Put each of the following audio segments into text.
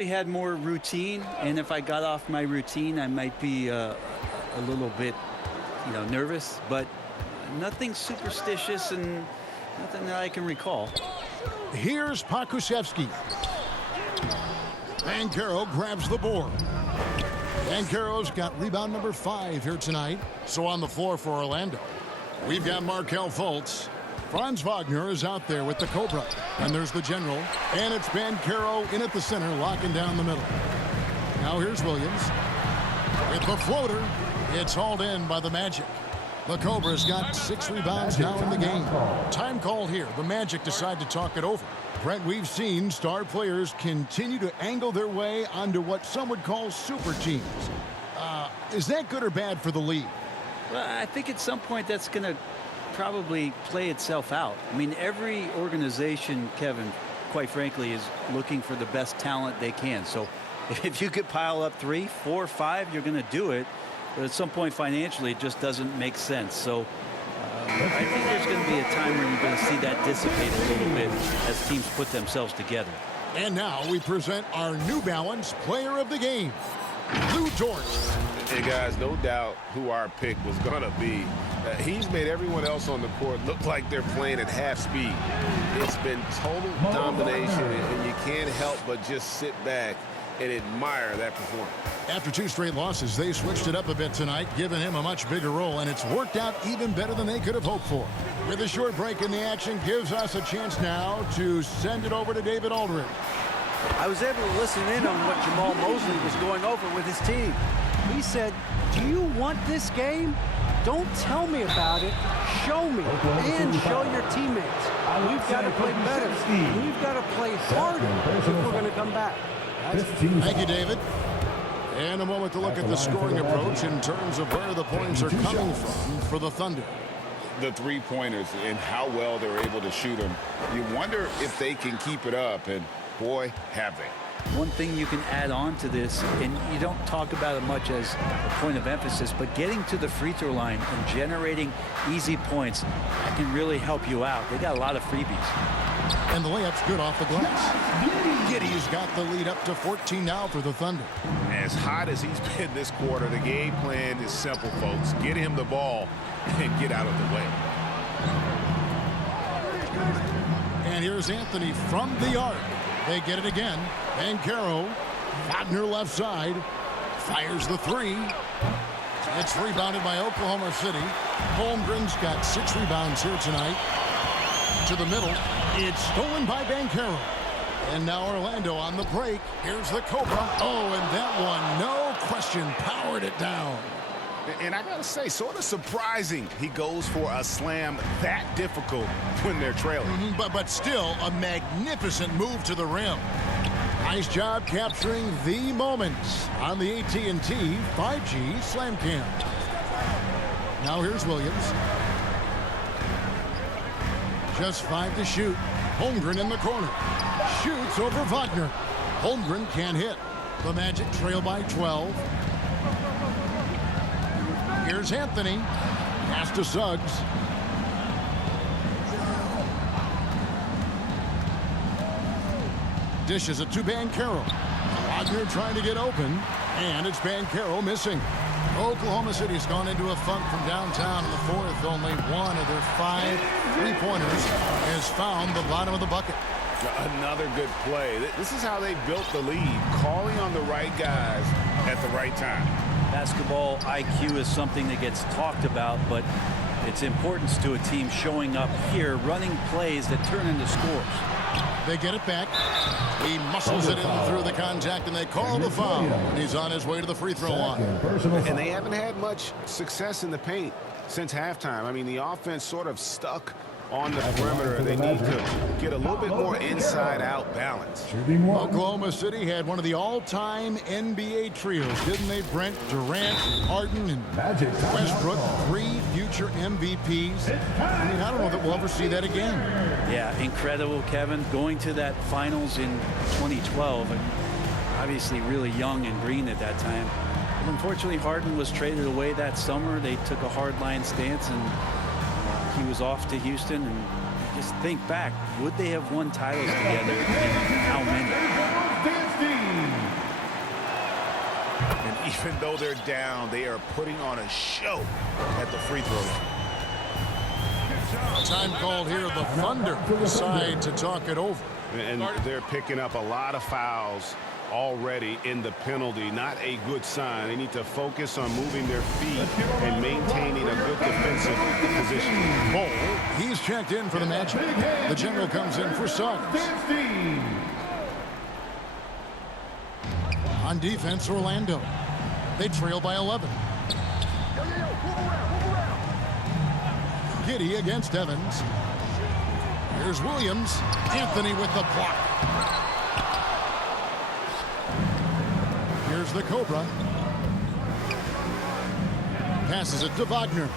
Had more routine, and if I got off my routine, I might be a little bit, nervous, but nothing superstitious and nothing that I can recall. Here's Pakusevsky. Bancaro grabs the board. Bancaro's got rebound number 5 here tonight. So on the floor for Orlando, we've got Markelle Fultz. Franz Wagner is out there with the Cobra. And there's the general. And it's Bancaro in at the center, locking down the middle. Now here's Williams. With the floater, it's hauled in by the Magic. The Cobra's got 6 rebounds now in the game. Time called here. The Magic decide to talk it over. Brent, we've seen star players continue to angle their way onto what some would call super teams. Is that good or bad for the league? Well, I think at some point that's going to probably play itself out. I mean, every organization, Kevin, quite frankly, is looking for the best talent they can. So if you could pile up 3, 4, 5, you're going to do it. But at some point financially, it just doesn't make sense. So I think there's going to be a time where you're going to see that dissipate a little bit as teams put themselves together. And now we present our New Balance Player of the Game, Lou Dort. Hey, guys, no doubt who our pick was going to be. He's made everyone else on the court look like they're playing at half speed. It's been total domination, and you can't help but just sit back and admire that performance. After 2 straight losses, they switched it up a bit tonight, giving him a much bigger role, and it's worked out even better than they could have hoped for. With a short break in the action, gives us a chance now to send it over to David Aldridge. I was able to listen in on what Jamal Mosley was going over with his team. He said, do you want this game? Don't tell me about it. Show me and show your teammates. We've got to play better. We've got to play harder if we're going to come back. Thank you, David. And a moment to look at the scoring approach in terms of where the points are coming from for the Thunder. The three-pointers and how well they're able to shoot them. You wonder if they can keep it up, and boy, have they. One thing you can add on to this, and you don't talk about it much as a point of emphasis, but getting to the free throw line and generating easy points, that can really help you out. They got a lot of freebies. And the layup's good off the glass. Giddey's got the lead up to 14 now for the Thunder. As hot as he's been this quarter, the game plan is simple, folks. Get him the ball and get out of the way. And here's Anthony from the arc. They get it again. Bancaro, Wagner left side, fires the 3. It's rebounded by Oklahoma City. Holmgren's got 6 rebounds here tonight. To the middle, it's stolen by Bancaro. And now Orlando on the break. Here's the Cobra. Oh, and that one, no question, powered it down. And I gotta say, sort of surprising he goes for a slam that difficult when they're trailing. But still a magnificent move to the rim. Nice job capturing the moments on the AT&T 5G Slam Cam. Now here's Williams. Just 5 to shoot. Holmgren in the corner. Shoots over Wagner. Holmgren can't hit. The Magic trail by 12. Here's Anthony. Pass to Suggs. Dishes it to Bancaro. Wagner trying to get open. And it's Bancaro missing. Oklahoma City's gone into a funk from downtown in the 4th. Only one of their 5 three-pointers has found the bottom of the bucket. Another good play. This is how they built the lead, calling on the right guys at the right time. Basketball IQ is something that gets talked about, but its importance to a team showing up here, running plays that turn into scores. They get it back. He muscles it in through the contact, and they call the foul. He's on his way to the free throw line. And they haven't had much success in the paint since halftime. I mean, the offense sort of stuck on the perimeter. They need to get a little bit more inside-out balance. Oklahoma City had one of the all-time NBA trios, didn't they, Brent? Durant, Harden, and Westbrook, 3 future MVPs. I mean, I don't know that we'll ever see that again. Yeah, incredible, Kevin. Going to that finals in 2012, and obviously really young and green at that time. But unfortunately, Harden was traded away that summer. They took a hard-line stance, and he was off to Houston. And just think back, would they have won titles together, and how many? Even though they're down, they are putting on a show at the free throw line. Time called here. The Thunder decide to talk it over. And they're picking up a lot of fouls already in the penalty. Not a good sign. They need to focus on moving their feet and maintaining a good defensive position. Ball, he's checked in for the Magic. The general comes in for Suggs. On defense, Orlando. They trail by 11. Giddey against Evans. Here's Williams. Anthony with the block. Here's the Cobra. Passes it to Wagner.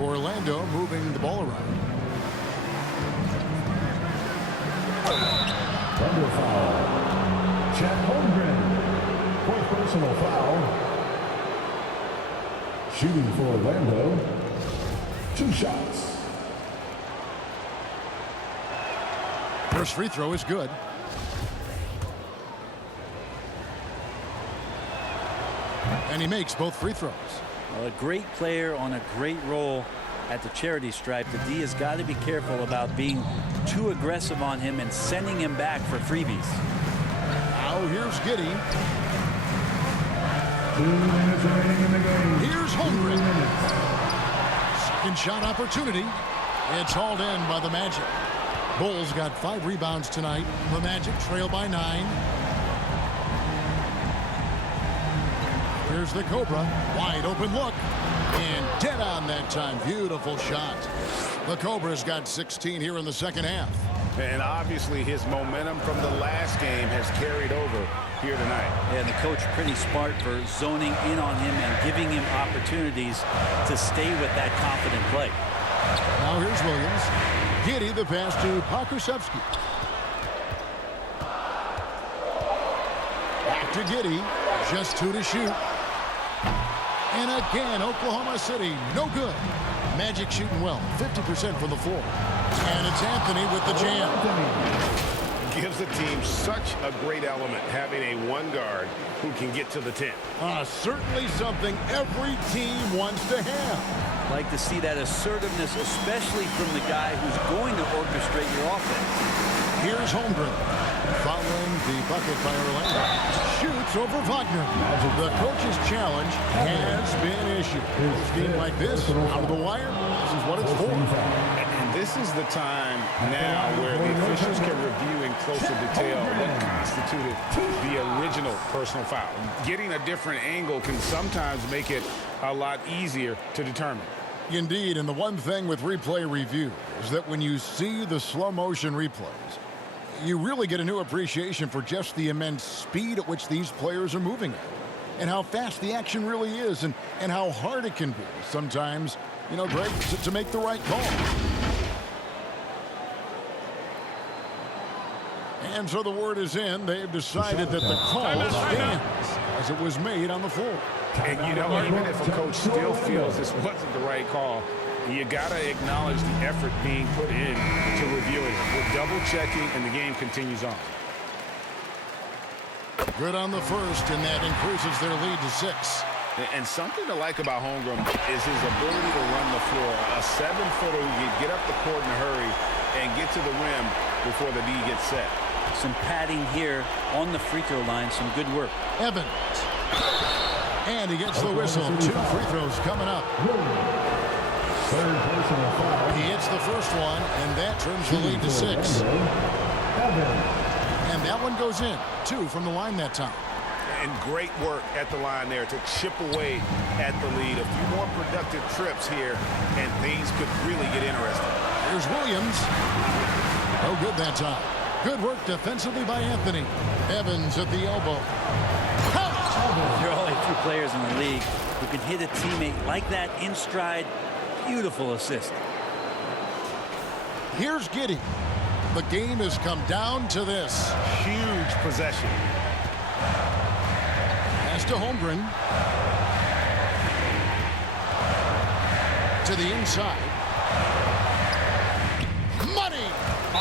Orlando moving the ball around. Thunder foul. Chet Holmgren. Fourth personal foul. Shooting for Orlando. 2 shots. First free throw is good. And he makes both free throws. Well, a great player on a great role at the charity stripe. The D has got to be careful about being too aggressive on him and sending him back for freebies. Now here's Giddey. 2 minutes remaining in the game. Here's Holmgren. Second shot opportunity. It's hauled in by the Magic. Bulls got 5 rebounds tonight. The Magic trail by 9. Here's the Cobra. Wide open look. And dead on that time. Beautiful shot. The Cobra's got 16 here in the second half. And obviously his momentum from the last game has carried over here tonight. Yeah, and the coach pretty smart for zoning in on him and giving him opportunities to stay with that confident play. Now here's Williams. Giddey the pass to Pokusevski. Back to Giddey. Just 2 to shoot. And again, Oklahoma City, no good. Magic shooting well, 50% from the floor. And it's Anthony with the jam. Gives the team such a great element having a 1 guard who can get to the 10. Certainly something every team wants to have. Like to see that assertiveness, especially from the guy who's going to orchestrate your offense. Here's Holmgren. Following the bucket by Orlando. Shoots over Wagner. The coach's challenge has been issued. A scheme like this, out of the wire, this is what it's for. And this is the time now where the officials can review in closer detail what constituted the original personal foul. Getting a different angle can sometimes make it a lot easier to determine. Indeed, and the one thing with replay review is that when you see the slow motion replays, you really get a new appreciation for just the immense speed at which these players are moving at, and how fast the action really is, and how hard it can be sometimes, you know, Greg, to make the right call. And so the word is in. They've decided that the call stands as it was made on the floor. And you know, even if a coach still feels this wasn't the right call, you got to acknowledge the effort being put in to review it. We're double-checking, and the game continues on. Good on the first, and that increases their lead to 6. And something to like about Holmgren is his ability to run the floor. A 7-footer who can get up the court in a hurry and get to the rim before the D gets set. Some padding here on the free throw line. Some good work. Evans. And he gets the whistle. 2 free throws coming up. Third personal foul. He hits the first one, and that turns the lead to 6. And that one goes in. 2 from the line that time. And great work at the line there to chip away at the lead. A few more productive trips here, and things could really get interesting. Here's Williams. No good that time. Good work defensively by Anthony. Evans at the elbow. There are only 2 players in the league who can hit a teammate like that in stride. Beautiful assist. Here's Giddey. The game has come down to this. Huge possession. Pass to Holmgren. To the inside. Money!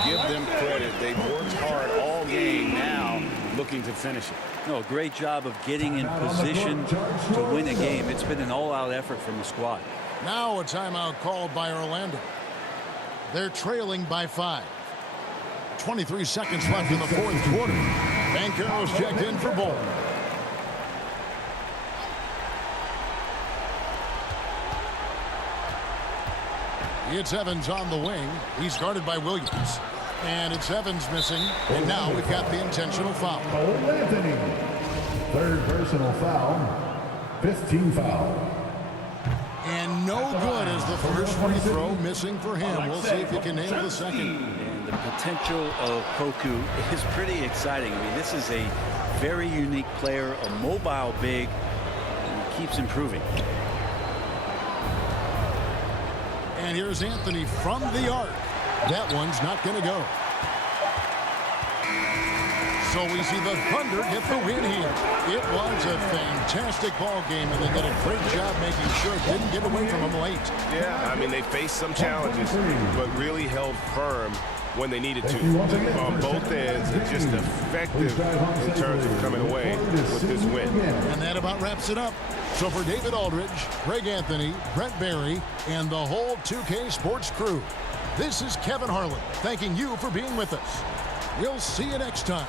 Give them credit. They've worked hard all game. Now look looking to finish it. No, great job of getting in position to win a game. It's been an all-out effort from the squad. Now a timeout called by Orlando. They're trailing by 5. 23 seconds left in the fourth quarter. Banchero's checked in for ball. It's Evans on the wing. He's guarded by Williams. And it's Evans missing. And now we've got the intentional foul. Cole Anthony. Third personal foul. 15 foul. And no good as the first free throw missing for him. We'll see if he can nail the second. And the potential of Poku is pretty exciting. I mean, this is a very unique player, a mobile big, and he keeps improving. And here's Anthony from the arc. That one's not going to go. So we see the Thunder get the win here. It was a fantastic ball game, and they did a great job making sure it didn't get away from them late. Yeah, I mean, they faced some challenges, but really held firm when they needed to on both ends, and just effective in terms of coming away with this win. And that about wraps it up. So for David Aldridge, Greg Anthony, Brent Barry, and the whole 2K Sports crew, this is Kevin Harlan thanking you for being with us. We'll see you next time.